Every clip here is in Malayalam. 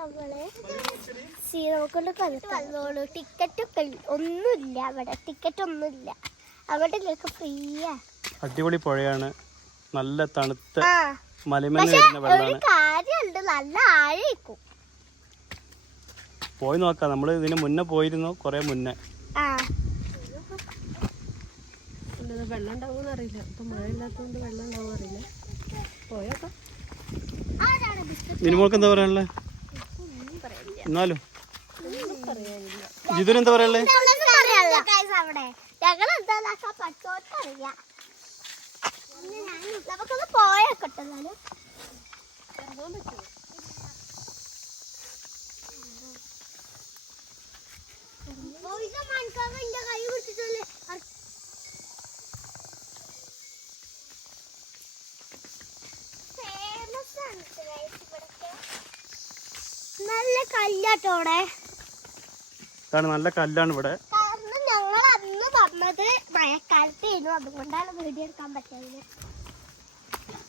നമ്മൾ സീറോ കൊണ്ട് കളിച്ച് വന്നോളൂ ടിക്കറ്റ് ഒക്കെ ഒന്നുമില്ല അവിടെ. ടിക്കറ്റ് ഒന്നുമില്ല. അവിടെ ഫ്രീ ഫ്രീയാ അടിപൊളി പുഴയാണ്. നല്ല തണുത്ത ആ. മലമേന്ന് വരുന്ന ഒരു വെള്ളമാണ് കാര്യമുണ്ട്. നല്ല ആഴേക്കും. പോയി നോക്കാം. നമ്മൾ ഇതിന് മുന്നേ പോയിരുന്നു. കുറെ മുന്നേ. വെള്ളം ഉണ്ടാവുമെന്ന് അറിയില്ല. ഇപ്പൊ മഴ ഇല്ലാത്തതുകൊണ്ട് വെള്ളം ഉണ്ടാവും അറിയില്ല. പോയോക്കാം ആരാണ് ബിസ്ക്കറ്റ് മിനിമോൾക്ക് എന്താ പറയാനുള്ളത്? എന്നാലും. ജിതുന് എന്താ പറ്റോട്ടറിയാം നമുക്കൊന്ന് പോയോക്കട്ടെ എന്നാലും. കൈ പിടിച്ചിട്ടല്ലേ നല്ല കല്ലാട്ടോടെ ഇതാണ് നല്ല കല്ലാണ് ഇവിടെ. കാരണം ഞങ്ങൾ അന്ന് വന്നത് മഴക്കാലത്തായിരുന്നു അതുകൊണ്ടാണ് വീഡിയോ എടുക്കാൻ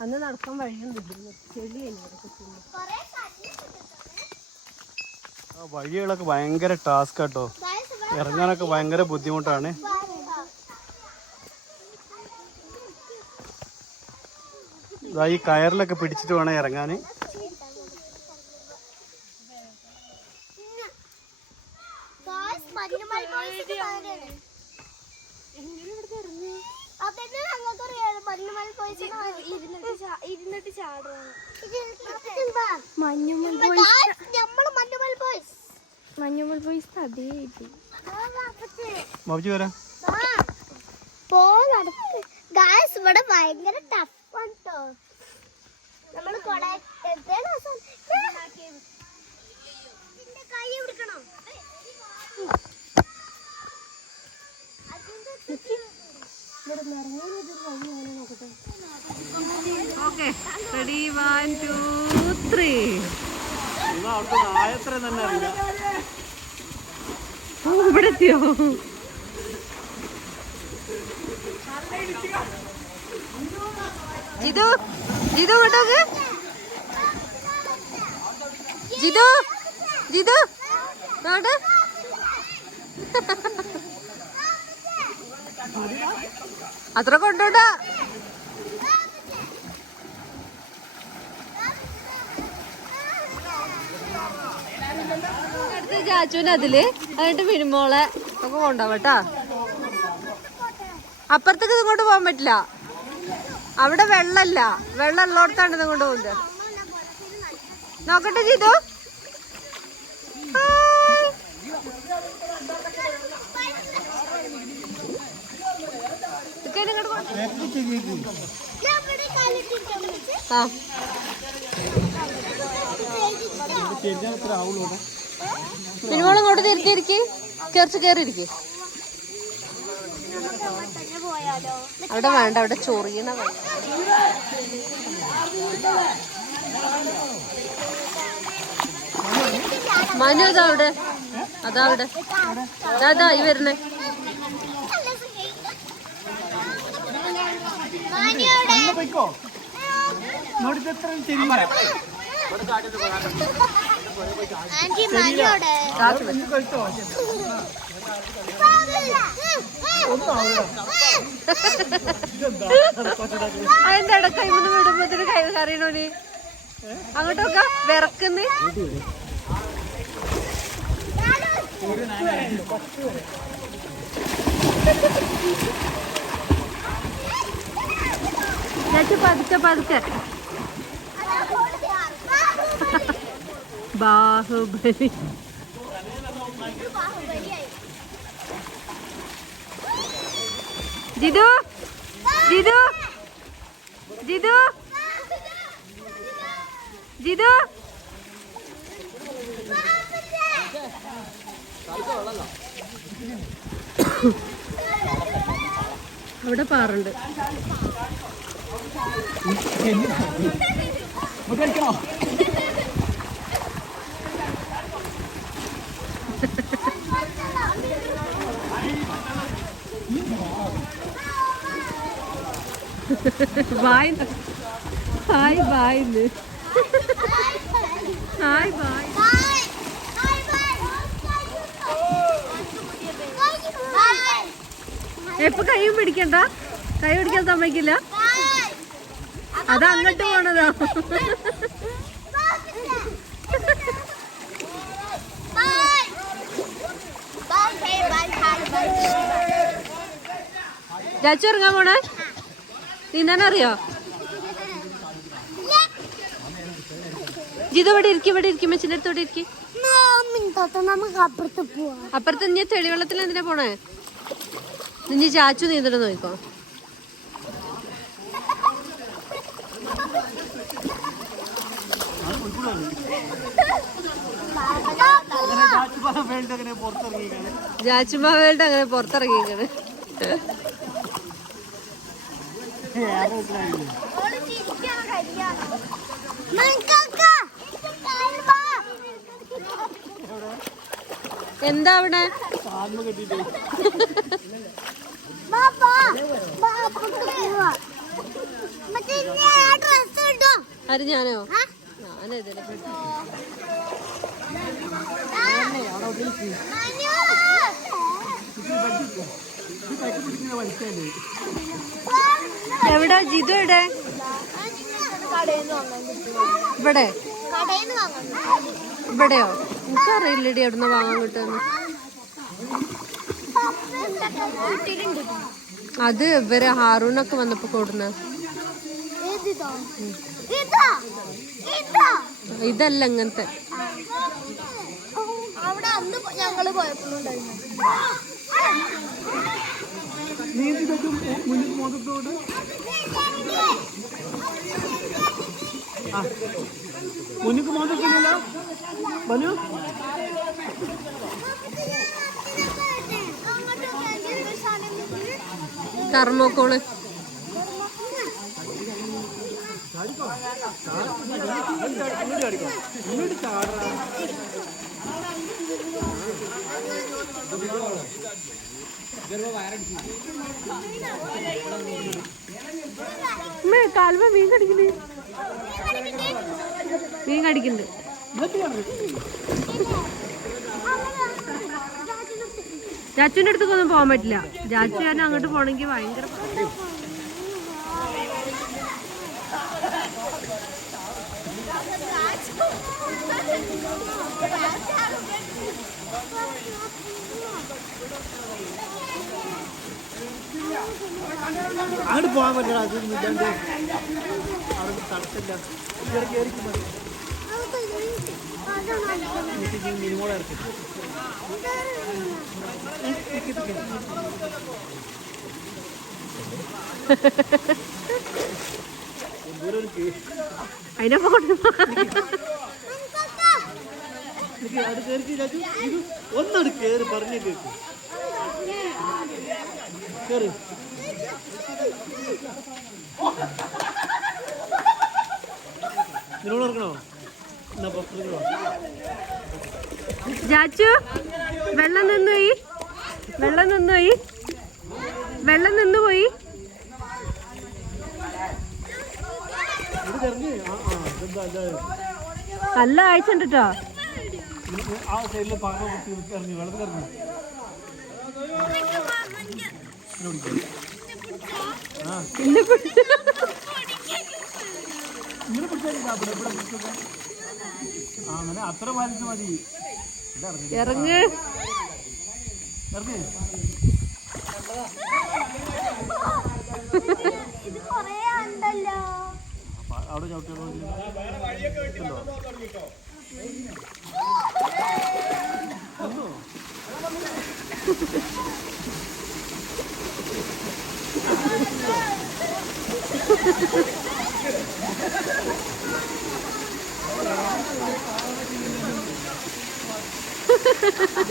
അന്ന് നടക്കാൻ വഴിയൊന്നും വഴികളൊക്കെ ഭയങ്കര ടാസ്ക് കേട്ടോ ഇറങ്ങാനൊക്കെ ഭയങ്കര ബുദ്ധിമുട്ടാണ്. ഇതാ ഈ കയറിലൊക്കെ പിടിച്ചിട്ട് വേണം ഇറങ്ങാൻ. മഞ്ഞുമൽ പോയി ബാബുജി വരാം. പോ നടക്ക് ഗായ്സ് ഇവിടെ ഭയങ്കര ടഫാണ് കേട്ടോ നമ്മൾ കൊടേ കൈ പിടിക്കണോ? Okay ready one two three ആയത്ര തന്നെ അറിയില്ല എത്തിയോ ജിതു ജിതു ഇങ്ങോട്ടോക്ക്. ജിതു ജിതു ഇങ്ങോട്ട്. അത്ര കൊണ്ടോട്ടാ ചാച്ചുവിന് അതിൽ എന്നിട്ട് മിനിമോളെ ഒക്കെ കൊണ്ടുപോവട്ടാ അപ്പുറത്തേക്ക് ഇതുകൊണ്ട് പോകാൻ പറ്റില്ല. അവിടെ വെള്ളല്ല. വെള്ളം ഉള്ളോടത്താണ് ഇതുകൊണ്ട് പോകുന്നത് നോക്കട്ടെ ചെയ്തു ആ. മിനിമോൾ ഇങ്ങോട്ട് തിരിച്ചിരിക്ക് കുറച്ച് കയറിയിരിക്കേ അവിടെ വേണ്ട അവിടെ ചൊറിയണ. മനു അതാ അവിടെ. അതാ അവിടെ. അതാ ഈ വരണേ മണിയോടെ അതിന്റെ ഇട കൈമന്ന് വിടുമ്പോത്തിന് കൈ കറിയണോന് അങ്ങോട്ടൊക്കെ വിറക്കുന്ന്. പതുക്കെ പതുക്കെ. ബാഹുബലി. ജിതു? ജിതു? ജിതു? ജിതു? അവിടെ പാറുണ്ട്. Bye Hi bye Hi bye എപ്പൊ കൈയും പിടിക്കണ്ട? കൈ പിടിക്കാൻ സമ്മതിക്കില്ല? അത് അങ്ങോട്ട് പോണതാ. ചാച്ചു ഇറങ്ങാൻ പോണേ? നീന്താനറിയോ? ജിത് ഇവിടെ ഇരിക്കും ഇവിടെ ഇരിക്കും മെച്ചിന്റെ അടുത്തോടെ ഇരിക്കും. അപ്പുറത്ത് നീ തെളിവെള്ളത്തിൽ എന്തിനാ പോണേ? ഇനി ചാച്ചു നീന്തണം നോക്കോ അങ്ങനെ വേൾഡ് അങ്ങനെ പുറത്തിറങ്ങിയിരിക്കണ് എന്താ അവിടെ ആര് ഞാനോ? ഞാനെതിരെ എവിടെ ജിതു എവിടെ? ഇവിടെ. ഇവിടെയോ? എനിക്കറിയില്ലടി എവിടുന്ന് വാങ്ങാൻ കിട്ടുമെന്ന്. അത് ഇവർ ഹാറൂനൊക്കെ വന്നപ്പോ കൊടുന്ന ഇതല്ല ഇങ്ങനത്തെ. ഞങ്ങൾ പോയപ്പോഴുണ്ടായിരുന്നു. നീന്തി തെറ്റും മുന്നിൽ മുഖത്തോട് മുന്നിൽ മുഖത്തൊക്കെയില്ലല്ലോ മനു? കർമ്മോക്കോൾ. ഇങ്ങോട്ട് ചാടാ കാൽമ മീൻ കടിക്കുന്നു മീൻ കടിക്കുന്നുണ്ട് ചാച്ചുവിന്റെ അടുത്തൊന്നും പോകാൻ പറ്റില്ല. ചാച്ചു ഞാൻ അങ്ങോട്ട് പോണെങ്കിൽ ഭയങ്കര അങ്ങോട്ട് പോകാൻ പറ്റില്ല അത് ഇല്ലാണ്ട് അവിടെ തടസ്സമില്ല ഇവിടെ എനിക്ക് മിനിമോളെ ഇറക്കി അതിനൊപ്പം കൊണ്ട് അത് കയറി രാജു ഇത് ഒന്നട് കയറി പറഞ്ഞു കേക്ക്. കയറി നിന്നോട് ഇറക്കണോ എന്നാ പുറത്തേക്കോ ചാച്ചു വെള്ളം നിന്നുപോയി വെള്ളം നിന്നുപോയി വെള്ളം നിന്നുപോയി നല്ല കാഴ്ച ഉണ്ട് കേട്ടോ ആ സൈഡിൽ പാമ്പ കുത്തി ഇറങ്ങി വെള്ളത്തിൽ ഇറങ്ങി ഇങ്ങനെ പിടിച്ചാൽ ഇവിടെ ഇവിടെ പിടിച്ചോക്കാം ആ അങ്ങനെ അത്ര വലിച്ചു മതി. ഇറങ്ങ്. ഇറങ്ങി. അവിടെ ചവിട്ടിയോ Yeah,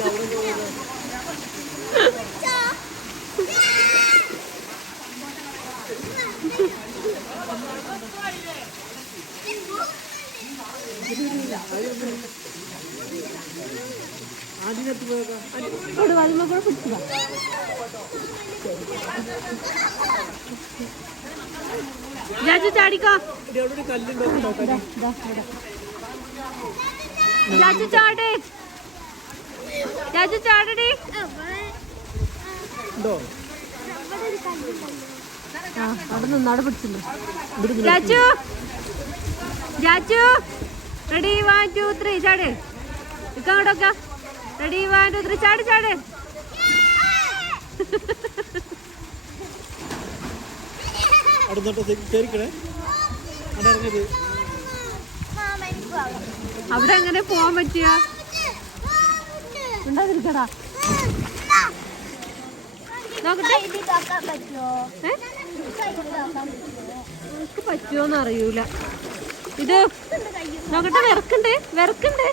we're going to go with it. ഇവിടെ ചാട് ചാടടി അവിടെ നിന്നാടെ പിടിച്ചില്ലേ റെഡി വൺ ടു ത്രീ ചാടേ ഇക്ക അങ്ങോട്ടൊക്കെ റെഡി വൺ ടു ത്രീ ചാട് ചാട്. അവിടെ എങ്ങനെ പോവാൻ പറ്റിയ? ഉണ്ടാതിരിക്കടാ. എനിക്ക് പറ്റുമോന്ന് അറിയൂല. ഇത് നോക്കട്ടെ വിറക്കുണ്ട്? വിറക്കുണ്ട്?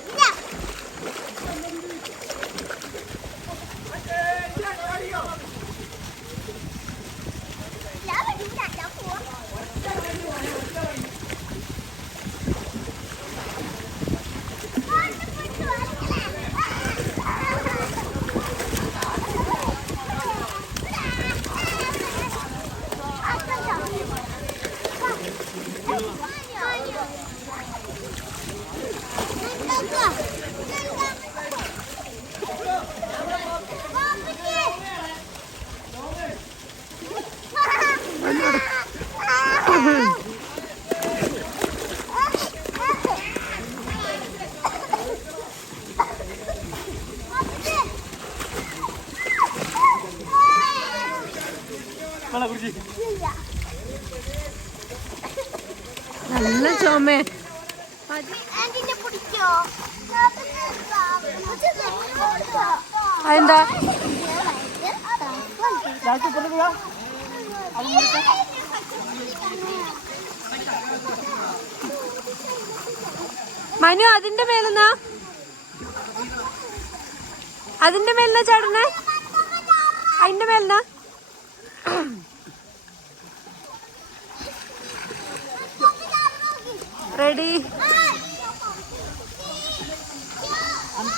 അതെന്താ? മനു അതിന്റെ മേലെന്നാ? അതിന്റെ മേലെന്നാ ചാടണേ അതിന്റെ മേലെന്നാ? റെഡി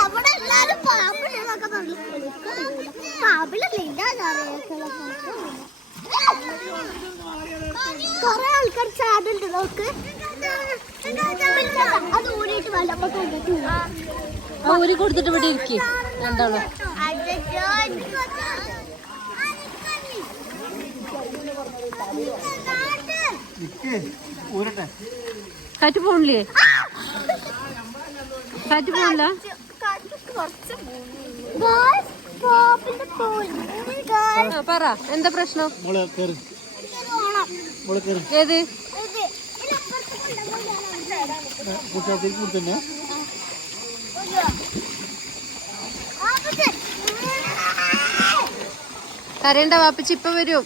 അവിടെ എല്ലാരും പാമ്പിനെന്നൊക്കെ പറഞ്ഞു. പാമ്പിലല്ലേ കൊറേ ആൾക്കാർ ചാടുണ്ട് നോക്ക്. അത് ഊരിയിട്ട് വല്ലപ്പോ ആ ഊരി കൊടുത്തിട്ട് ഇവിടെ ഇരിക്കും. രണ്ടാളും നിക്ക് ഊരട്ടെ കാറ്റ് പോണില്ലേ കാറ്റ് പോണില്ല പറ എന്താ പ്രശ്നം? ഏത്? കരയണ്ട വാപ്പിച്ച് ഇപ്പൊ വരും.